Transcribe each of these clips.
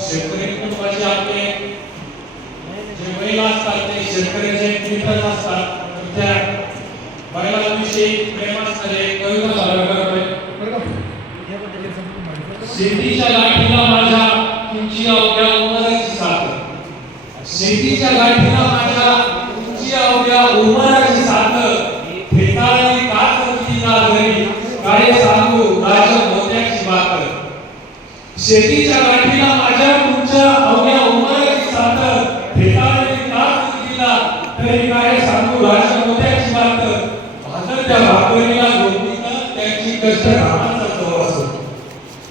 शेतकरी कुटुंबाचे आपले जे बैल असतात ते शेतकऱ्याचे मित्र असतात त्या बैलांविषयी प्रेम असणारे कविता सादर शेतीच्या लाठीला माझ्या तुमची अवघ्या उमराची साथ. शेतीच्या लाठीला माझ्या तुमची अवघ्या उमराची साथ. फेटाळली काच तुझीला घरी काय सांगू राज मोत्याची बात शेतीच्या गाठीला माझ्या तुमच्या अवघ्या उमराची साथ फेटाळली तास दिला. तरी काय सांगू राज मोत्याची बात भाजरच्या भाकरीला जोडणीनं त्यांची कष्ट कामाचा चव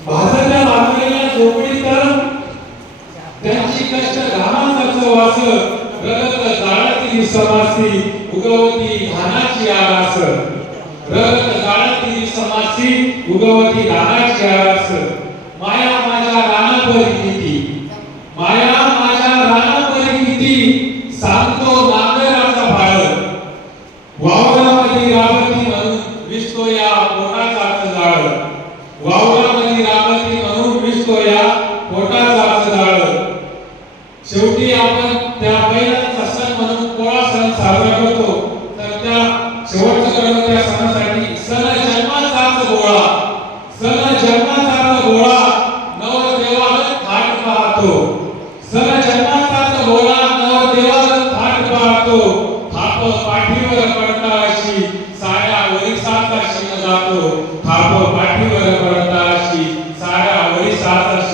भाजर त्या भाकरीला जोडणी तर त्यांची कष्ट घामाचा वास रगत जाळती समासी उगवती घानाची आरास रगत जाळती समासी उगवती घानाची आरास माया जाळ वावरामध्ये रामाची म्हणून विसतो या पोटाचा जाळ शेवटी आपण त्या बैलांचा सण म्हणून कोळा सण साजरा करतो. तर त्या शेवटचं कर्म त्या सणासाठी सण जन्माचाच गोळा. सण जन्माचाच गोळा नवदेवाला थाट पाहतो. सण जन्माचाच गोळा नवदेवाला थाट पाहतो. थाप पाठीवर पडता अशी जातो थापो पाठीवर पडताशी सारा वरी सात